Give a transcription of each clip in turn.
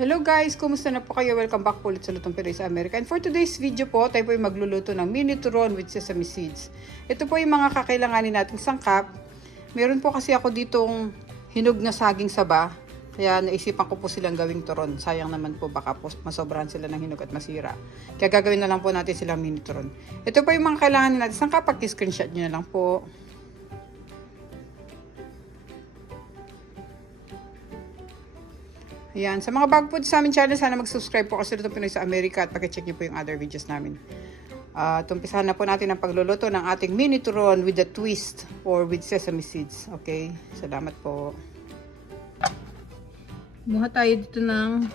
Hello guys! Kumusta na po kayo? Welcome back po ulit sa Lutong Pinoy sa Amerika. And for today's video po, tayo po ay magluluto ng mini turon with sesame seeds. Ito po yung mga kakailanganin nating sangkap. Meron po kasi ako ditong hinog na saging saba. Kaya naisipan ko po silang gawing turon. Sayang naman po baka po masobrahan sila ng hinog at masira. Kaya gagawin na lang po natin silang mini turon. Ito po yung mga kailanganin natin sangkap. Pag-screenshot nyo na lang po. Ayan. Sa mga bago po sa aming channel, sana mag-subscribe po kasi Lutong Pinoy sa Amerika at pag-check nyo po yung other videos namin. Umpisahan na po natin ang pagluluto ng ating mini turon with a twist or with sesame seeds. Okay? Salamat po. Kumuha tayo dito ng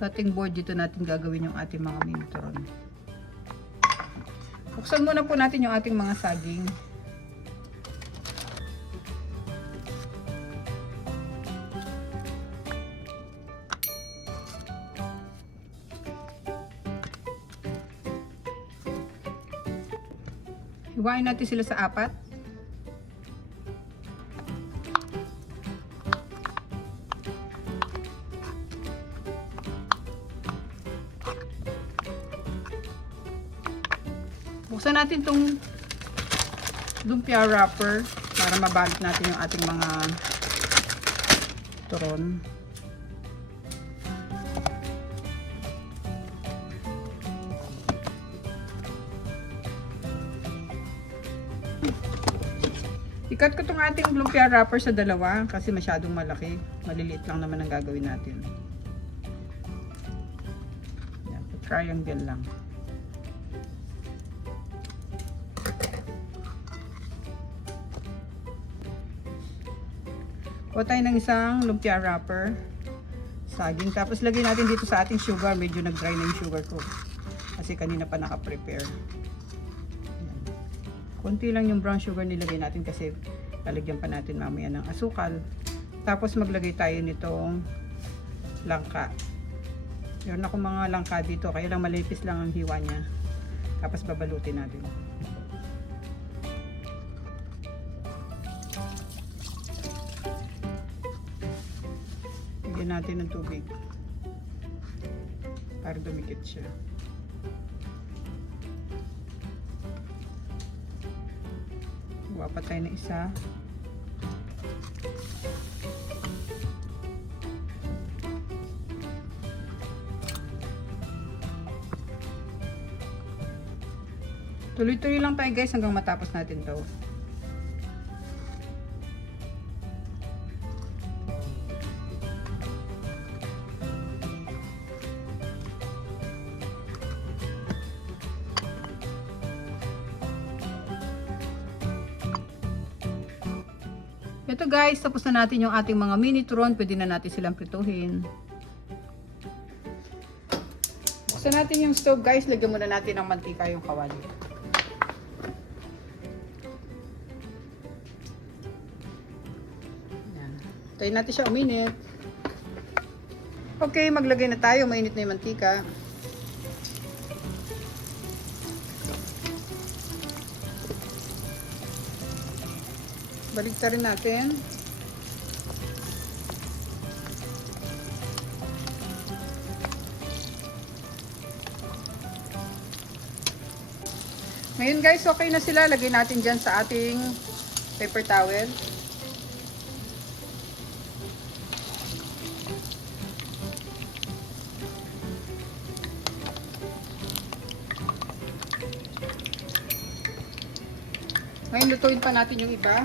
cutting board. Dito natin gagawin yung ating mga mini turon. Buksan muna po natin yung ating mga saging. Hiwain natin sila sa apat. Buksan natin itong lumpia wrapper para mabalot natin yung ating mga turon. Ikat ko itong ating lumpia wrapper sa dalawa kasi masyadong malaki. Maliliit lang naman ang gagawin natin. Yan, triangle lang. Kuha tayo ng isang lumpia wrapper. Saging. Tapos lagay natin dito sa ating sugar. Medyo nag-dry na yung sugar ko. Kasi kanina pa naka-prepare. Konti lang yung brown sugar nilagay natin kasi lalagyan pa natin mamaya ng asukal. Tapos maglagay tayo nitong langka. Meron ako mga langka dito kaya lang malipis lang ang hiwa niya. Tapos babalutin natin. Lagyan natin ng tubig para dumikit siya. Kuha pa tayo na isa. Tuloy-tuloy lang tayo guys hanggang matapos natin to. Ito guys, tapos na natin yung ating mga mini turon. Pwede na natin silang prituhin. Buksan natin yung stove guys. Lagyan muna natin ng mantika yung kawali. Yan. Tayo natin siya uminit. Okay, maglagay na tayo. Mainit na yung mantika. Baligtarin natin. Ngayon guys, okay na sila. Lagay natin dyan sa ating paper towel. Ngayon lutuin pa natin yung iba.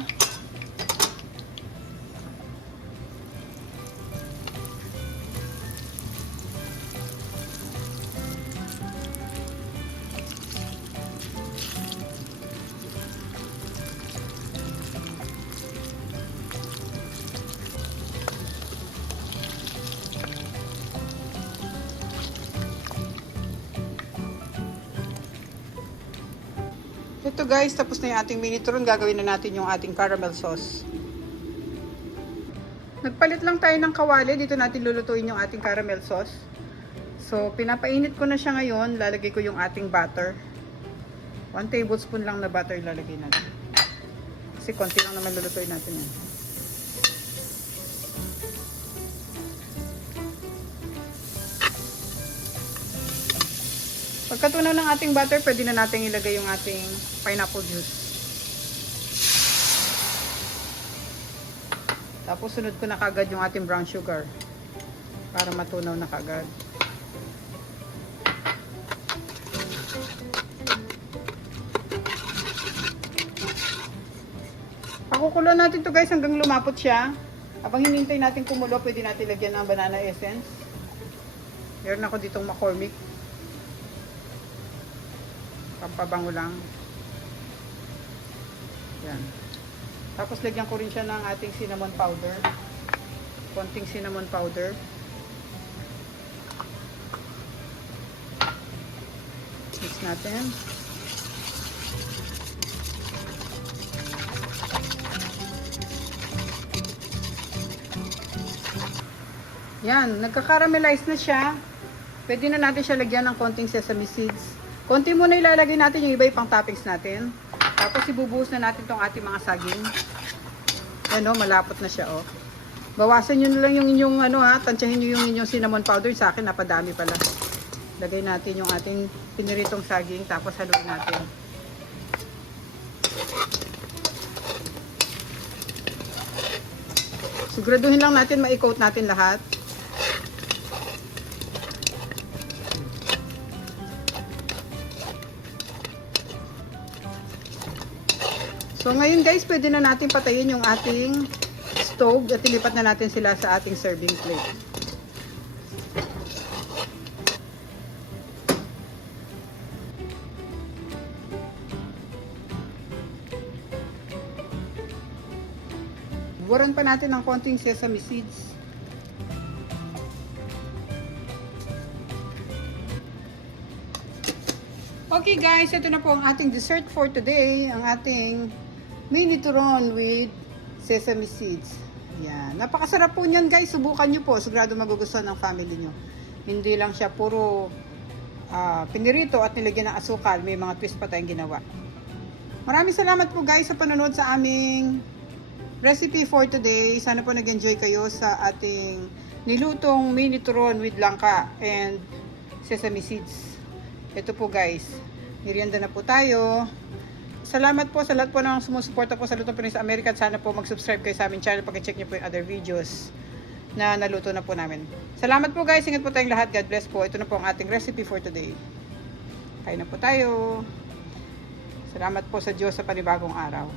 Ito guys, tapos na yung ating mini turon. Gagawin na natin yung ating caramel sauce. Nagpalit lang tayo ng kawali. Dito natin lulutuin yung ating caramel sauce. So, pinapainit ko na siya ngayon. Lalagay ko yung ating butter. 1 tablespoon lang na butter lalagay natin. Kasi konti lang naman lulutuin natin yan. Pagkatunaw ng ating butter, pwede na natin ilagay yung ating pineapple juice. Tapos sunod ko na kagad yung ating brown sugar para matunaw na kagad. Pakukulo natin to guys hanggang lumapot siya. Habang hinintay natin kumulo, pwede natin lagyan ng banana essence. Meron ako ditong McCormick. Pampabango lang. Yan. Tapos lagyan ko rin siya ng ating cinnamon powder. Konting cinnamon powder. Mix natin. Yan, nagka-caramelize na siya. Pwede na natin siya lagyan ng konting sesame seeds. Konti muna ilalagay natin yung iba pang toppings natin. Tapos ibubuhos na natin tong ating mga saging. Yan o, malapot na siya o. Bawasan nyo na lang yung inyong tansyahin nyo yung inyong cinnamon powder. Sa akin, napadami pala. Lagay natin yung ating piniritong saging. Tapos haluin natin. Siguraduhin lang natin ma-coat natin lahat. So ngayon guys, pwede na natin patayin yung ating stove at ilipat na natin sila sa ating serving plate. Buwaran pa natin ng konting sesame seeds. Okay guys, ito na po ang ating dessert for today. Ang ating mini turon with sesame seeds. Yan. Napakasarap po niyan guys. Subukan nyo po. Sigurado magugustuhan ng family nyo. Hindi lang siya puro pinirito at nilagyan ng asukal. May mga twist pa tayong ginawa. Maraming salamat po guys sa panonood sa aming recipe for today. Sana po nag-enjoy kayo sa ating nilutong mini turon with langka and sesame seeds. Ito po guys. Merienda na po tayo. Salamat po sa lahat po ng sumusuporta po sa Lutong Pinoy sa Amerika. At sana po mag-subscribe kayo sa aming channel. Pag-check nyo po yung other videos na naluto na po namin. Salamat po guys. Ingat po tayong lahat. God bless po. Ito na po ang ating recipe for today. Kain na po tayo. Salamat po sa Diyos sa panibagong araw.